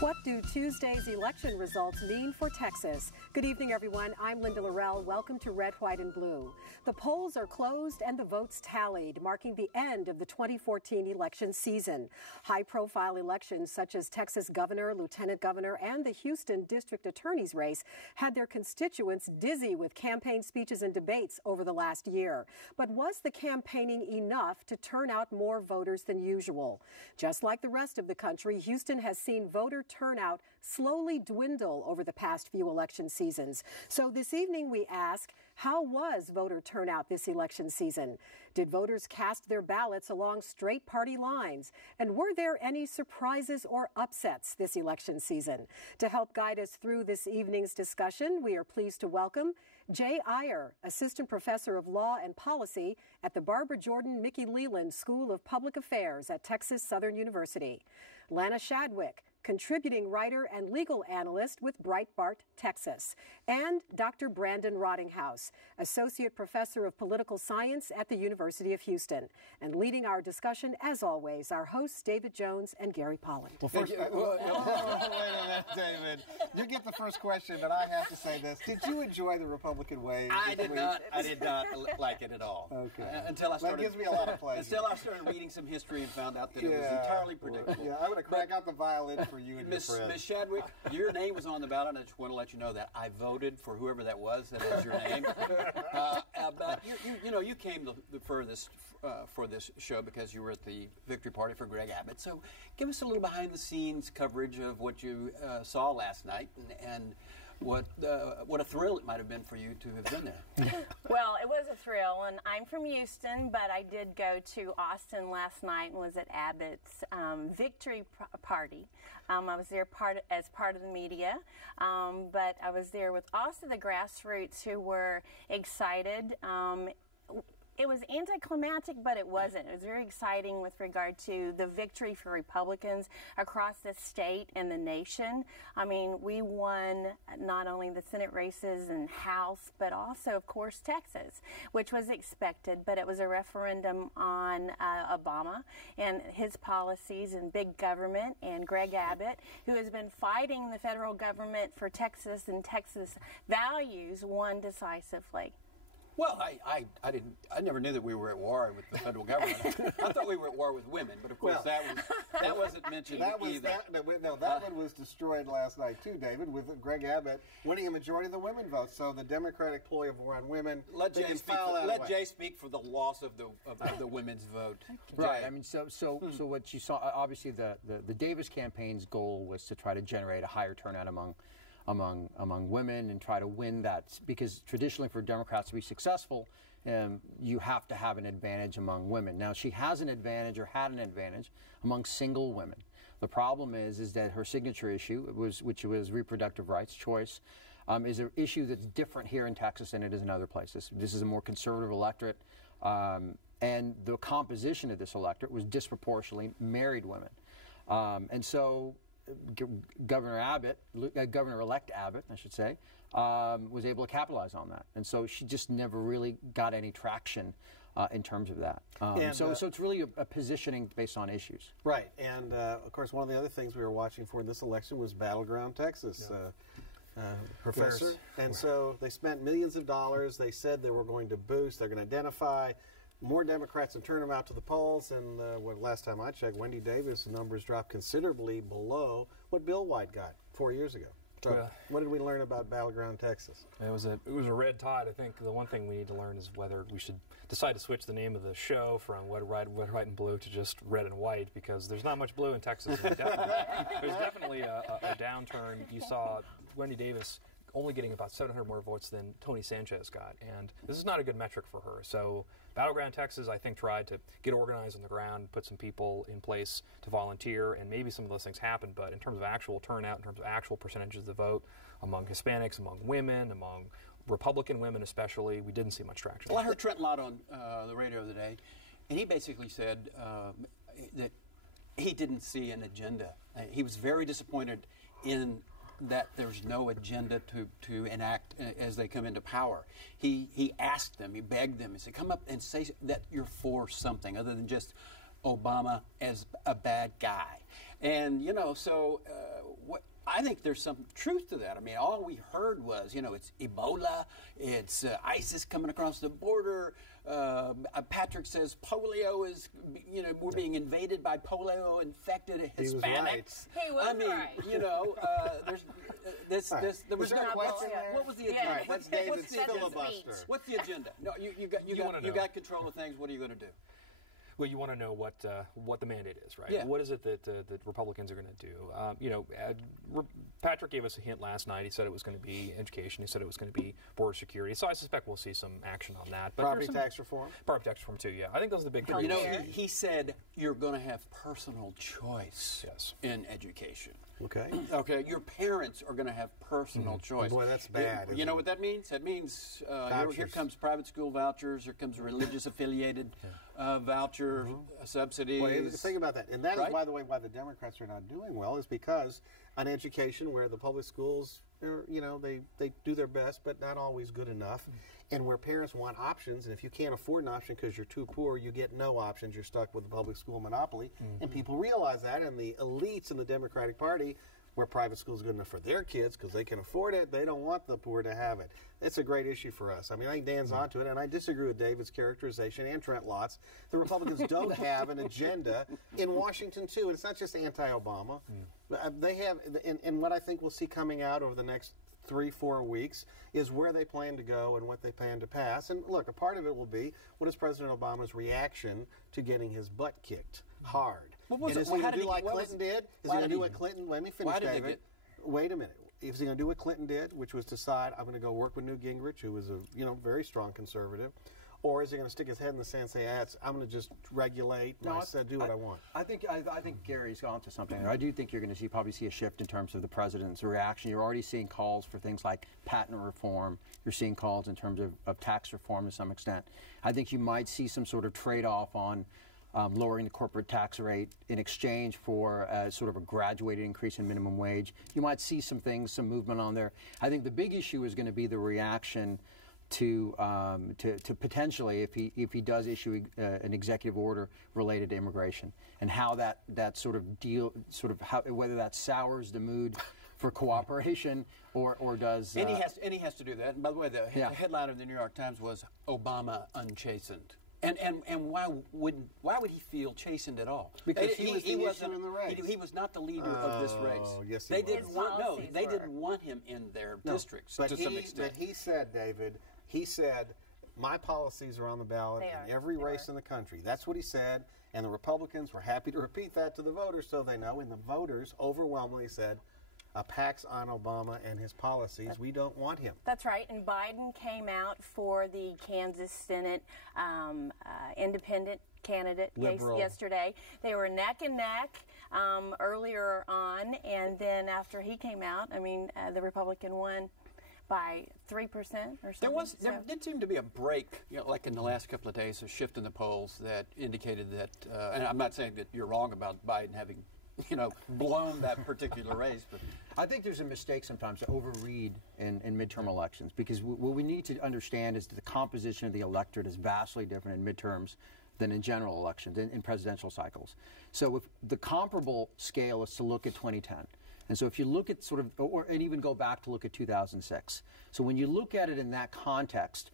What do Tuesday's election results mean for Texas? Good evening, everyone. I'm Linda Laurel. Welcome to Red, White, and Blue. The polls are closed and the votes tallied, marking the end of the 2014 election season. High-profile elections such as Texas governor, lieutenant governor, and the Houston district attorney's race had their constituents dizzy with campaign speeches and debates over the last year. But was the campaigning enough to turn out more voters than usual? Just like the rest of the country, Houston has seen voter turnout slowly dwindle over the past few election seasons. So this evening we ask, how was voter turnout this election season? Did voters cast their ballots along straight party lines? And were there any surprises or upsets this election season? To help guide us through this evening's discussion, we are pleased to welcome Jay Iyer, Assistant Professor of Law and Policy at the Barbara Jordan Mickey Leland School of Public Affairs at Texas Southern University, Lana Shadwick, contributing writer and legal analyst with Breitbart, Texas, and Dr. Brandon Rottinghaus, Associate Professor of Political Science at the University of Houston. And leading our discussion, as always, our hosts, David Jones and Gary Polland. Well, first, wait a minute, David. You get the first question, but I have to say this. Did you enjoy the Republican way? I did not like it at all. Okay. Until I started, that gives me a lot of pleasure. Until I started reading some history and found out that it was entirely predictable. Yeah, I'm going to crack out the violin for you and your friend. Miss Shadwick, your name was on the ballot, and I just want to let you know that I voted for whoever that was your name. But you came for this show because you were at the victory party for Greg Abbott. So give us a little behind-the-scenes coverage of what you saw last night and what a thrill it might have been for you to have been there. Well, it was a thrill, and I'm from Houston, but I did go to Austin last night and was at Abbott's victory party. I was there as part of the media, but I was there with also the grassroots who were excited. It was anticlimactic, but it wasn't. It was very exciting with regard to the victory for Republicans across the state and the nation. I mean, we won not only the Senate races and House, but also, of course, Texas, which was expected. But it was a referendum on Obama and his policies and big government, and Greg Abbott, who has been fighting the federal government for Texas and Texas values, won decisively. Well, I never knew that we were at war with the federal government. I thought we were at war with women, but of course that wasn't mentioned either. That one was destroyed last night too, David, with Greg Abbott winning a majority of the women votes. So the Democratic ploy of war on women. Let Jay speak for the loss of the women's vote. Right. I mean, so what you saw, obviously, the Davis campaign's goal was to try to generate a higher turnout among women and try to win that, because traditionally for Democrats to be successful, you have to have an advantage among women. Now, she has an advantage, or had an advantage, among single women. The problem is that her signature issue, which was reproductive rights, choice, is an issue that's different here in Texas than it is in other places. This is a more conservative electorate, and the composition of this electorate was disproportionately married women. And so Governor-elect Abbott, I should say, was able to capitalize on that. And so she just never really got any traction in terms of that. So it's really a positioning based on issues. Right. And, of course, one of the other things we were watching for in this election was Battleground Texas. Professor. Yes. And so they spent millions of dollars. They said they were going to boost, they're going to identify more Democrats and turn them out to the polls. And last time I checked, Wendy Davis' numbers dropped considerably below what Bill White got 4 years ago. So what did we learn about Battleground Texas? It was a red tide. I think the one thing we need to learn is whether we should decide to switch the name of the show from Red, White, and Blue to just Red and White, because there's not much blue in Texas. There's definitely a downturn. You saw Wendy Davis only getting about 700 more votes than Tony Sanchez got, and this is not a good metric for her. So Battleground Texas, I think, tried to get organized on the ground, put some people in place to volunteer, and maybe some of those things happened, but in terms of actual turnout, in terms of actual percentages of the vote among Hispanics, among women, among Republican women especially, we didn't see much traction. Well, I heard Trent Lott on the radio the other day, and he basically said that he didn't see an agenda. He was very disappointed in that there's no agenda to enact as they come into power. He asked them, he begged them, he said, come up and say that you're for something other than just Obama as a bad guy. And, so I think there's some truth to that. I mean, all we heard was, it's Ebola, it's ISIS coming across the border. Patrick says polio is, we're being invaded by polio-infected Hispanics. He was right. He was there's there was no question there. What was the agenda? Right, that's David's filibuster. What's the agenda? No, you got control of things. What are you going to do? Well, you want to know what the mandate is, right? Yeah. What is it that Republicans are going to do? Patrick gave us a hint last night. He said it was going to be education. He said it was going to be border security. So I suspect we'll see some action on that. But property tax reform? Property tax reform, too, yeah. I think those are the big three. He said you're going to have personal choice in education. Okay. Okay, your parents are going to have personal choice. Boy, that's bad. You know what that means? That means here comes private school vouchers, here comes religious affiliated voucher subsidies. Well, think about that. And that right? is, by the way, why the Democrats are not doing well, is because on education, where the public schools, they do their best, but not always good enough. And where parents want options, and if you can't afford an option because you're too poor, you get no options. You're stuck with the public school monopoly. And people realize that, and the elites in the Democratic Party, where private school is good enough for their kids because they can afford it, they don't want the poor to have it. It's a great issue for us. I mean, I think Dan's onto it, and I disagree with David's characterization and Trent Lott's. The Republicans don't have an agenda in Washington, too. And it's not just anti-Obama. They have, and what I think we'll see coming out over the next 3-4 weeks is where they plan to go and what they plan to pass. And look, a part of it will be what is President Obama's reaction to getting his butt kicked hard. And is he going to do like Clinton did? Is he going to do what Clinton? Let me finish, David. Wait a minute. Is he going to do what Clinton did, which was decide I'm going to go work with Newt Gingrich, who was a very strong conservative, or is he going to stick his head in the sand and say, I'm going to just regulate and do what I want? I think Gary's gone to something there. I do think you're going to probably see a shift in terms of the president's reaction. You're already seeing calls for things like patent reform. You're seeing calls in terms of tax reform to some extent. I think you might see some sort of trade-off on lowering the corporate tax rate in exchange for sort of a graduated increase in minimum wage. You might see some movement on there. I think the big issue is going to be the reaction to potentially, if he does issue an executive order related to immigration, and how that whether that sours the mood for cooperation or does. And he has to do that. And by the way, the headline of the New York Times was Obama unchastened. And why would he feel chastened at all? Because he was the issue in the race. He was not the leader of this race. Yes, they didn't want him in their districts to some extent. But he said, David, my policies are on the ballot in every race in the country. That's what he said, and the Republicans were happy to repeat that to the voters so they know, and the voters overwhelmingly said, a pax on Obama and his policies. We don't want him. That's right. And Biden came out for the Kansas Senate independent candidate yesterday. They were neck and neck earlier on, and then after he came out, the Republican won by 3% or something. There did seem to be a break, like in the last couple of days, a shift in the polls that indicated that, and I'm not saying that you're wrong about Biden having blown that particular race. But I think there's a mistake sometimes to overread in midterm elections, because what we need to understand is that the composition of the electorate is vastly different in midterms than in general elections, in presidential cycles. So if the comparable scale is to look at 2010, and so if you look at and even go back to look at 2006. So when you look at it in that context,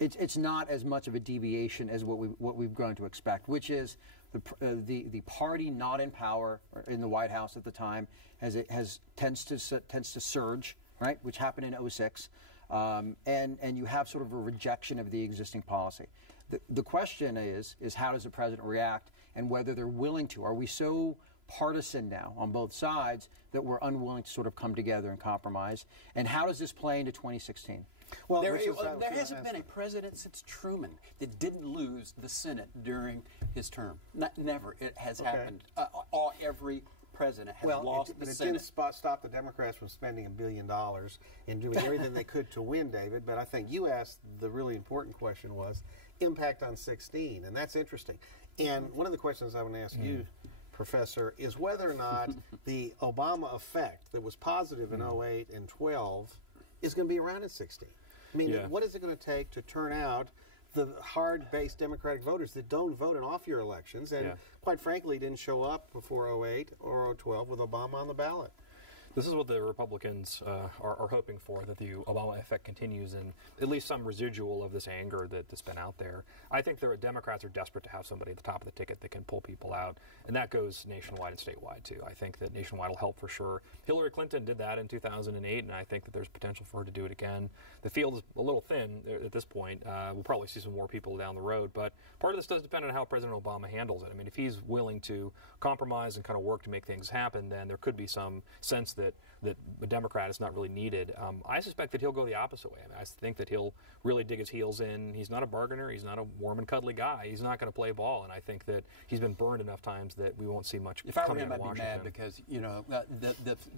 it's not as much of a deviation as what we've grown to expect, which is the party not in power or in the White House at the time tends to surge, right, which happened in 2006, and you have sort of a rejection of the existing policy. The question is how does the president react, and whether they're willing to. Are we so partisan now on both sides that we're unwilling to sort of come together and compromise? And how does this play into 2016? Well, there hasn't been a president since Truman that didn't lose the Senate during his term. Never. It has happened. Every president has lost the Senate. It didn't stop the Democrats from spending $1 billion and doing everything they could to win, David. But I think you asked the really important question was impact on 16, and that's interesting. And one of the questions I want to ask you, Professor, is whether or not the Obama effect that was positive in 08 and 12 is going to be around in 16. What is it going to take to turn out the hard-based Democratic voters that don't vote in off-year elections and, quite frankly, didn't show up before 08 or 12 with Obama on the ballot? This is what the Republicans are hoping for, that the Obama effect continues and at least some residual of this anger that's been out there. I think the Democrats are desperate to have somebody at the top of the ticket that can pull people out, and that goes nationwide and statewide, too. I think that nationwide will help for sure. Hillary Clinton did that in 2008, and I think that there's potential for her to do it again. The field is a little thin at this point. We'll probably see some more people down the road, but part of this does depend on how President Obama handles it. I mean, if he's willing to compromise and kind of work to make things happen, then there could be some sense that a Democrat is not really needed. I suspect that he'll go the opposite way. I mean, I think that he'll really dig his heels in. He's not a bargainer. He's not a warm and cuddly guy. He's not going to play ball, and I think that he's been burned enough times that we won't see much coming out of Washington. If I were him, I'd be mad because, you know,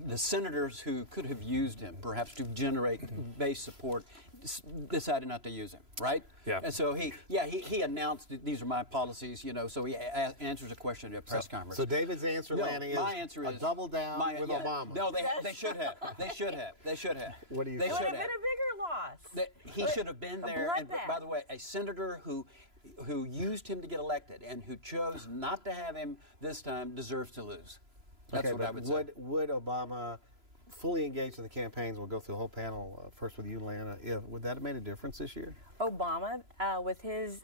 the senators who could have used him, perhaps to generate base support, decided not to use him, right? Yeah. And so he announced that these are my policies, you know, so he answers a question at a press conference. So David's answer, Lanny, is a double down with Obama. No, they should have. They should have. What do you think? think? It would have been a bigger loss. He should have been there. And by the way, a senator who used him to get elected and who chose not to have him this time deserves to lose. That's what I would say. Would Obama fully engaged in the campaigns? We'll go through the whole panel. First with you, Lana. Would that have made a difference this year? Obama, with his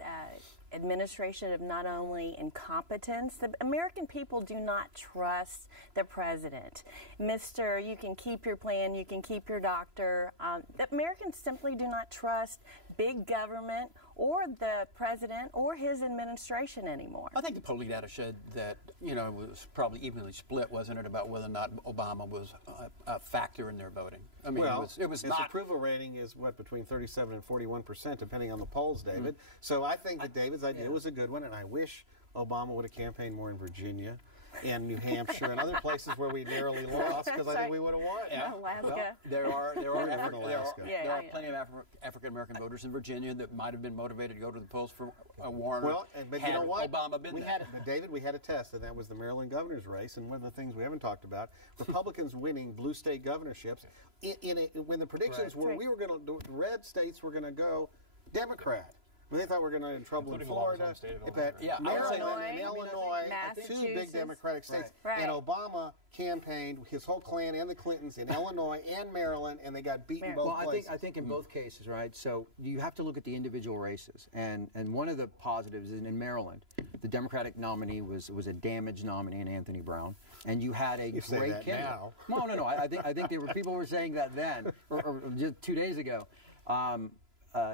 administration of not only incompetence, the American people do not trust the president. Mr. You can keep your plan, you can keep your doctor. The Americans simply do not trust big government or the president or his administration anymore. I think the polling data showed that, you know, it was probably evenly split, wasn't it, about whether or not Obama was a factor in their voting. I mean, well, it was his not. approval rating is, between 37 and 41%, depending on the polls, David. So I think that David's idea was a good one, and I wish Obama would have campaigned more in Virginia and New Hampshire and other places where we narrowly lost, because I think we would have won. Yeah. Alaska. Well, there are plenty of African American voters in Virginia that might have been motivated to go to the polls for Warren. Well, but you know what? Obama been there. David, we had a test, and that was the Maryland governor's race. And one of the things we haven't talked about, Republicans winning blue state governorships. When the predictions were, the red states were going to go Democrat. But they thought we were going to get in trouble in Florida, Maryland and Illinois, two big Democratic states. Right. And Obama campaigned, his whole clan and the Clintons in Illinois and Maryland, and they got beaten both places. I think in both cases, right? So you have to look at the individual races, and one of the positives is in Maryland, the Democratic nominee was a damaged nominee in Anthony Brown, and you had a great candidate. Now. No. I think people were saying that then, or just 2 days ago.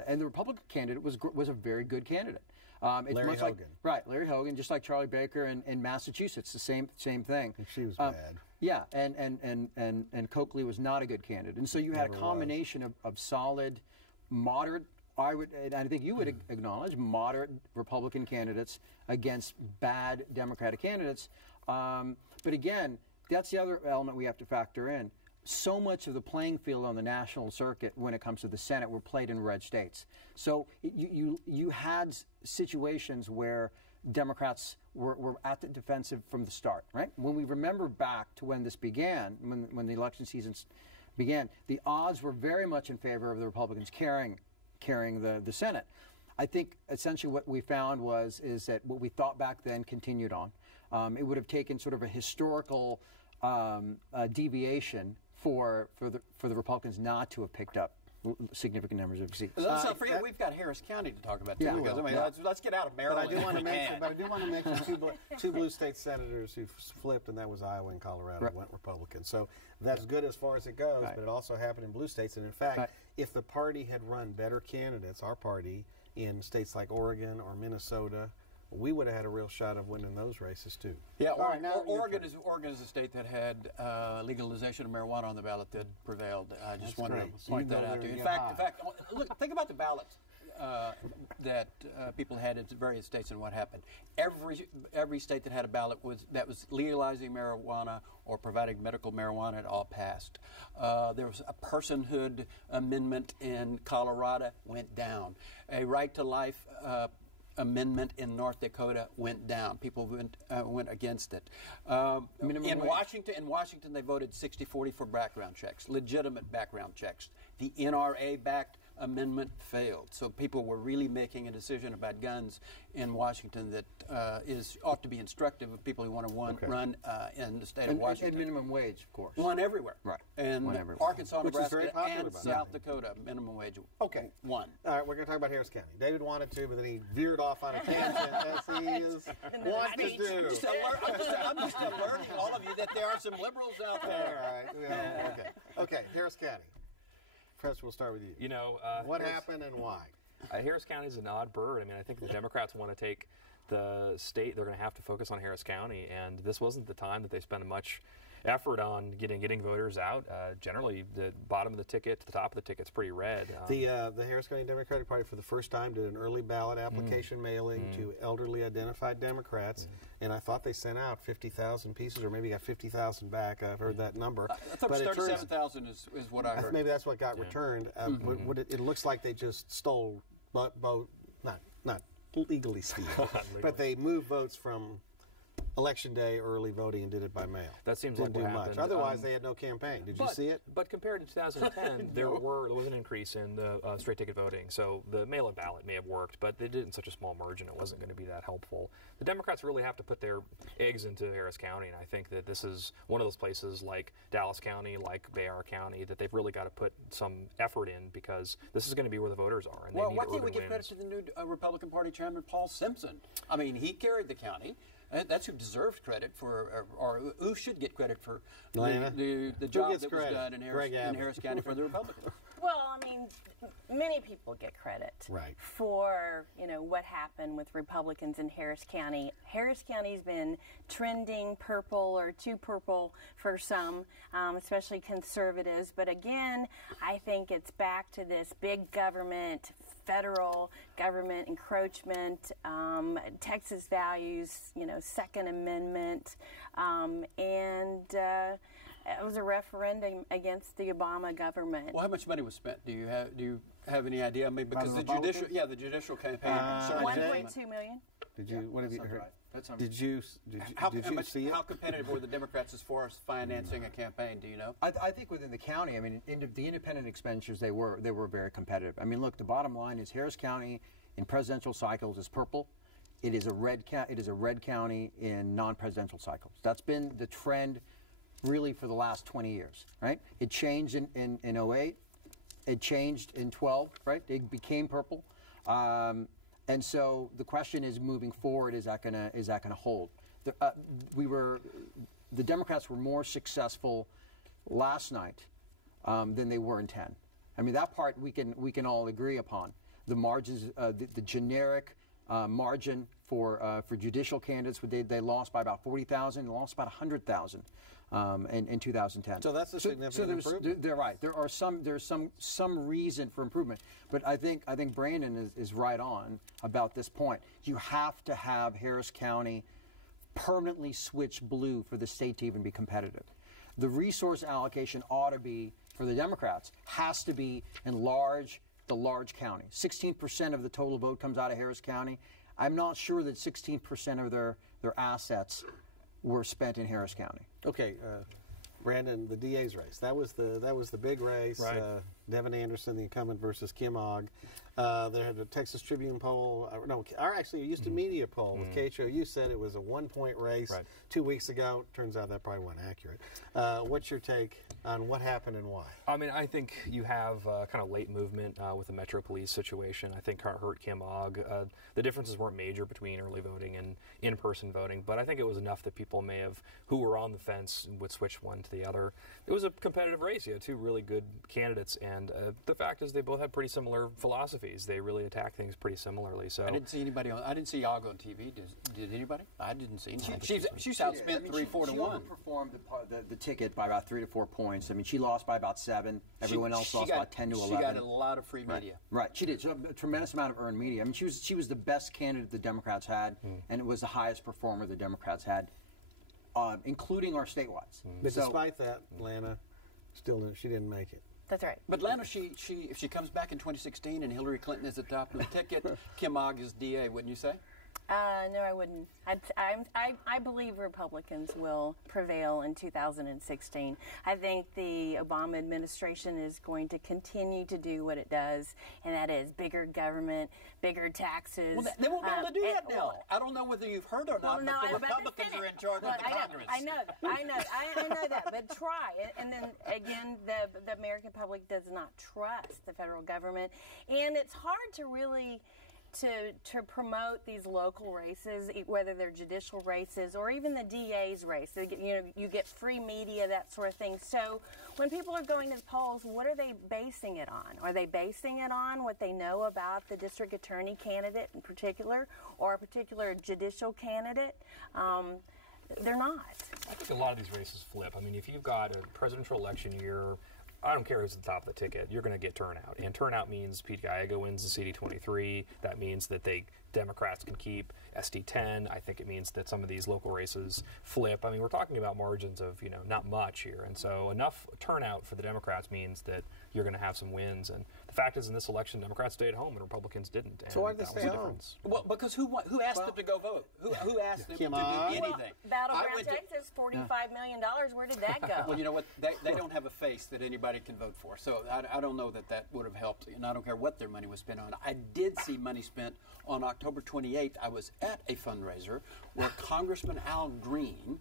And the Republican candidate was a very good candidate. It's Larry Hogan. Larry Hogan, just like Charlie Baker in Massachusetts, the same thing. And she was bad. Yeah, and Coakley was not a good candidate. And so you had a combination of solid, moderate, and I think you would acknowledge, moderate Republican candidates against bad Democratic candidates. But again, that's the other element we have to factor in. So much of the playing field on the national circuit when it comes to the Senate were played in red states. So you had situations where Democrats were at the defensive from the start, right? When we remember back to when this began, when the election season began, the odds were very much in favor of the Republicans carrying the Senate. I think essentially what we found is that what we thought back then continued on. It would have taken sort of a historical deviation for the Republicans not to have picked up significant numbers of seats. Let's not forget we've got Harris County to talk about too. Yeah, because let's get out of Maryland. But I do want to mention two blue state senators who flipped, and that was Iowa and Colorado, went Republican. So that's good as far as it goes, but it also happened in blue states. And in fact, if the party had run better candidates, our party, in states like Oregon or Minnesota, we would have had a real shot of winning those races too. Yeah, Oregon is a state that had legalization of marijuana on the ballot that prevailed. I just wanted to point that out to you. In fact, look, think about the ballots that people had in various states and what happened. Every state that had a ballot that was legalizing marijuana or providing medical marijuana, it all passed. There was a personhood amendment in Colorado, went down. A right to life amendment in North Dakota went down. People went against it. In Washington, they voted 60-40 for background checks, legitimate background checks. The NRA backed Amendment failed. So people were really making a decision about guns in Washington that ought to be instructive of people who want to run in the state of Washington. And minimum wage, of course. One everywhere. Right. And one everywhere. Arkansas, Which is very Nebraska, popular and by South Dakota, minimum wage one. All right, we're going to talk about Harris County. David wanted to, but then he veered off on a tangent, as he is wont to do. I'm just alerting all of you that there are some liberals out there. All right. Yeah, okay, Harris County. Professor, we'll start with you. You know, what happened and why? Harris County is an odd bird. I mean, I think the Democrats want to take the state. They're going to have to focus on Harris County, and this wasn't the time that they spent much effort on getting voters out. Generally, the bottom of the ticket to the top of the ticket's pretty red. The Harris County Democratic Party, for the first time, did an early ballot application mailing to elderly identified Democrats, and I thought they sent out 50,000 pieces, or maybe got 50,000 back. I've heard that number. I thought 37,000 is what I heard. Maybe that's what got returned. But it looks like they just stole, not legally steal, but they moved votes from Election Day early voting and did it by mail. That seems Didn't like what do much. happened. Otherwise, they had no campaign. Did you see it? But compared to 2010, there was an increase in the straight ticket voting. So the mail-in ballot may have worked, but they did it in such a small margin, it wasn't going to be that helpful. The Democrats really have to put their eggs into Harris County, and I think that this is one of those places like Dallas County, like Bexar County, that they've really got to put some effort in, because this is going to be where the voters are, and they need why can't we urban give credit to the new Republican Party chairman, Paul Simpson? I mean, he carried the county. That's who deserves credit for, or who should get credit for the job that was done in Harris County for the Republicans. Well, I mean, many people get credit for, what happened with Republicans in Harris County. Harris County's been trending purple or too purple for some, especially conservatives. But again, I think it's back to this big government, federal government encroachment, Texas values, Second Amendment, and it was a referendum against the Obama government. Well, how much money was spent? Do you have any idea? I mean, because the judicial campaign. $1.2 million. Did you? What have you heard? Right. Did you see it? How competitive were the Democrats as far as financing a campaign? Do you know? I think within the county, I mean, the independent expenditures, they were very competitive. I mean, look, the bottom line is Harris County in presidential cycles is purple. It is a red county in non-presidential cycles. That's been the trend really for the last 20 years, right? It changed in 08. It changed in 12, right? It became purple. And so the question is, moving forward, is that gonna hold? The Democrats were more successful last night than they were in 10. I mean, that part we can all agree upon. The margins, the generic margin for judicial candidates, they lost by about 40,000. They lost about 100,000 in 2010. So that's a significant improvement. They're right. There's some reason for improvement, but I think Brandon is right on about this point. You have to have Harris County permanently switch blue for the state to even be competitive. The resource allocation ought to be, for the Democrats, has to be in the large county. 16% of the total vote comes out of Harris County. I'm not sure that 16% of their assets were spent in Harris County. Okay, Brandon, the DA's race. That was the big race. Right. Devin Anderson, the incumbent, versus Kim Ogg. They had a Texas Tribune poll. Actually, a Houston Media poll with KHOU said it was a 1-point race 2 weeks ago. Turns out that probably wasn't accurate. What's your take on what happened and why? I mean, I think you have kind of late movement with the Metro Police situation. I think hurt Kim Ogg. The differences weren't major between early voting and in-person voting, but I think it was enough that people who were on the fence would switch one to the other. It was a competitive race. You had two really good candidates, and the fact is they both had pretty similar philosophies. They really attack things pretty similarly. So I didn't see anybody I didn't see Ogg on TV. Did anybody? I didn't see anybody. She's outspent 3-4 to 1. She overperformed the ticket by about 3 to 4 points. I mean, she lost by about 7. Everyone else lost by 10 to 11. She got a lot of free media. Right, she did. So a tremendous amount of earned media. I mean, she was the best candidate the Democrats had, and it was the highest performer the Democrats had, including our statewides. But despite that, Lana, she didn't make it. That's right. But Lana, if she comes back in 2016 and Hillary Clinton is at the top of the ticket, Kim Ogg is DA, wouldn't you say? No, I wouldn't. I believe Republicans will prevail in 2016. I think the Obama administration is going to continue to do what it does, and that is bigger government, bigger taxes. Well, they won't be able to do that now. I don't know whether you've heard or not, no, but the Republicans are in charge of the Congress. I know that. I know that. But try. And then, again, the American public does not trust the federal government. And it's hard to really to promote these local races, whether they're judicial races or even the DA's race. You get free media, that sort of thing. So when people are going to the polls, what are they basing it on? Are they basing it on what they know about the district attorney candidate in particular, or a particular judicial candidate? They're not. I think a lot of these races flip. I mean, if you've got a presidential election year, I don't care who's at the top of the ticket, you're going to get turnout. And turnout means Pete Gallego wins the CD23. That means that Democrats can keep SD10. I think it means that some of these local races flip. I mean, we're talking about margins of, not much here. And so enough turnout for the Democrats means that you're going to have some wins. And the fact is, in this election, Democrats stayed home and Republicans didn't. And so why did they stay stay home? Difference. Well, because who asked them to go vote? Who asked them to do anything? Well, Battleground Texas, $45 million. Where did that go? Well, you know what? They don't have a face that anybody can vote for. So I don't know that would have helped. And I don't care what their money was spent on. I did see money spent on October 28th. I was at a fundraiser where Congressman Al Green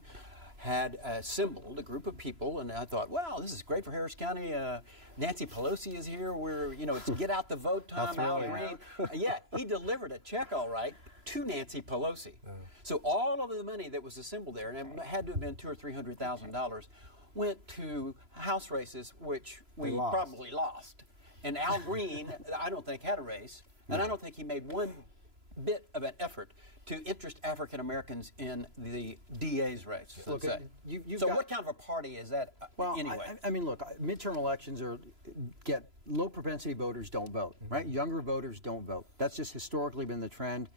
had assembled a group of people, and I thought, wow, this is great for Harris County. Nancy Pelosi is here. It's get out the vote time. Al Green, yeah, he delivered a check, all right, to Nancy Pelosi. So all of the money that was assembled there, and it had to have been $200,000 or $300,000, went to House races, which we probably lost. And Al Green, I don't think had a race, and I don't think he made one bit of an effort to interest African Americans in the DA's race. Look, so what kind of a party is that anyway? I mean, look, midterm elections get low propensity voters don't vote, right? Younger voters don't vote. That's just historically been the trend.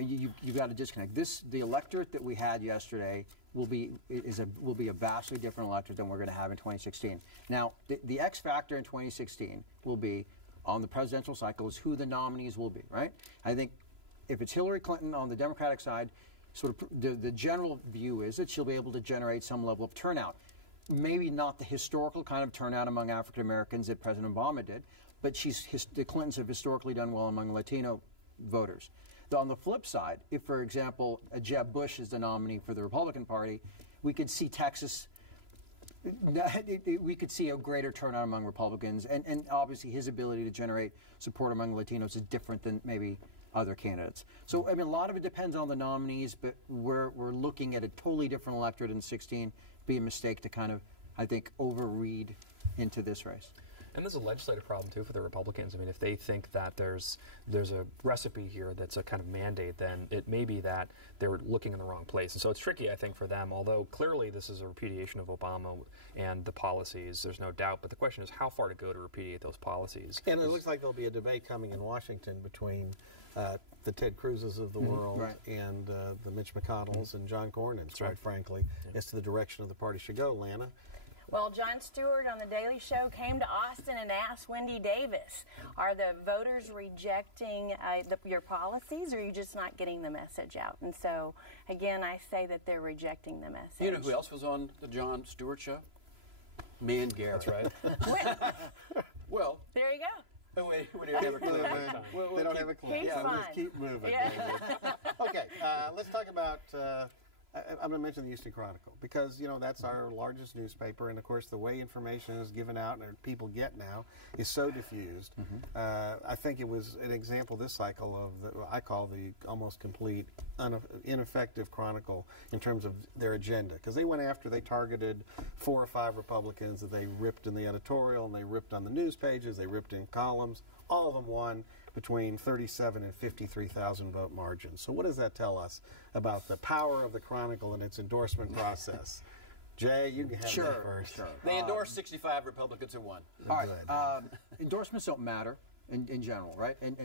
You've got to disconnect. The electorate that we had yesterday will be a vastly different electorate than we're going to have in 2016. Now, the X factor in 2016 will be on the presidential cycle is who the nominees will be, right? I think if it's Hillary Clinton on the Democratic side, sort of the general view is that she'll be able to generate some level of turnout. Maybe not the historical kind of turnout among African Americans that President Obama did, but the Clintons have historically done well among Latino voters. On the flip side, if, for example, Jeb Bush is the nominee for the Republican Party, we could see Texas. We could see a greater turnout among Republicans, and obviously his ability to generate support among Latinos is different than maybe other candidates. So, I mean, a lot of it depends on the nominees, but we're looking at a totally different electorate in 2016. Be a mistake to kind of, I think, overread into this race. And there's a legislative problem, too, for the Republicans. I mean, if they think that there's a recipe here that's a kind of mandate, then it may be that they're looking in the wrong place. And so it's tricky, I think, for them, although clearly this is a repudiation of Obama and the policies, there's no doubt. But the question is how far to go to repudiate those policies. And it looks like there'll be a debate coming in Washington between the Ted Cruzes of the world and the Mitch McConnells and John Cornyn's, quite frankly, as to the direction of the party should go. Lana? Well, Jon Stewart on The Daily Show came to Austin and asked Wendy Davis, are the voters rejecting your policies, or are you just not getting the message out? And so, again, I say that they're rejecting the message. You know who else was on the Jon Stewart Show? Me and Garrett. That's right. Well, there you go. We don't have a clue. They don't have a clue. He's fun. We'll keep moving. Yeah. Okay, let's talk about. I'm going to mention the Houston Chronicle because that's our largest newspaper, and of course the way information is given out and people get now is so diffused. I think it was an example this cycle of I call the almost complete ineffective Chronicle in terms of their agenda, because they targeted 4 or 5 Republicans that they ripped in the editorial and they ripped on the news pages, they ripped in columns. All of them won between 37 and 53,000 vote margins. So what does that tell us about the power of the Chronicle and its endorsement process? Jay, you can have that first. Sure. They endorsed 65 Republicans who won. All right. Endorsements don't matter in general, right? And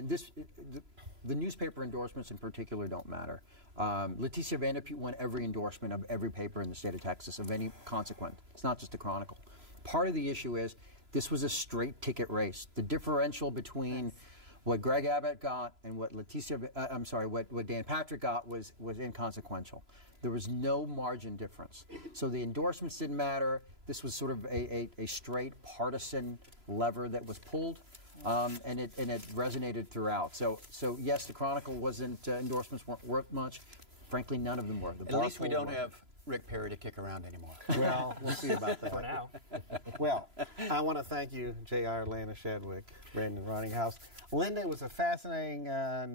the newspaper endorsements in particular don't matter. Leticia Vanderpute won every endorsement of every paper in the state of Texas of any consequence. It's not just the Chronicle. Part of the issue is this was a straight ticket race. The differential between What Greg Abbott got and what what Dan Patrick got was inconsequential. There was no margin difference. So the endorsements didn't matter. This was sort of a straight partisan lever that was pulled, and it resonated throughout. So yes, the Chronicle wasn't endorsements weren't worth much. Frankly, none of them were. At least we don't have Rick Perry to kick around anymore. Well, we'll see about that. For now. Well, I want to thank you, J.R., Lana Shedwick, Brandon Roninghouse. Linda, it was a fascinating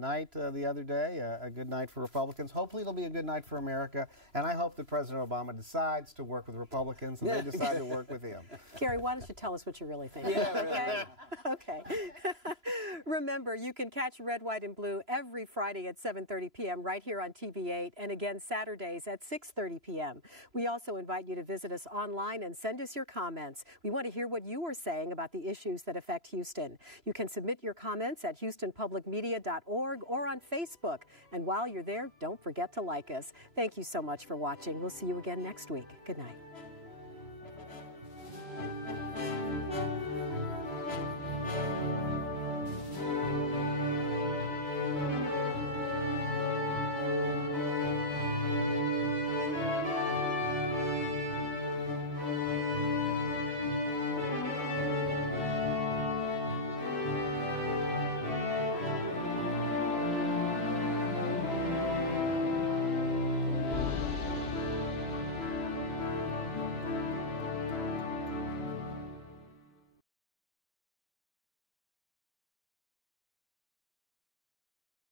night the other day, a good night for Republicans. Hopefully it'll be a good night for America, and I hope that President Obama decides to work with Republicans and they decide to work with him. Gary, why don't you tell us what you really think? Yeah, okay? Okay. Remember, you can catch Red, White, and Blue every Friday at 7:30 p.m. right here on TV8, and again Saturdays at 6:30 p.m. We also invite you to visit us online and send us your comments. We want to hear what you are saying about the issues that affect Houston. You can submit your comments at HoustonPublicMedia.org or on Facebook. And while you're there, don't forget to like us. Thank you so much for watching. We'll see you again next week. Good night.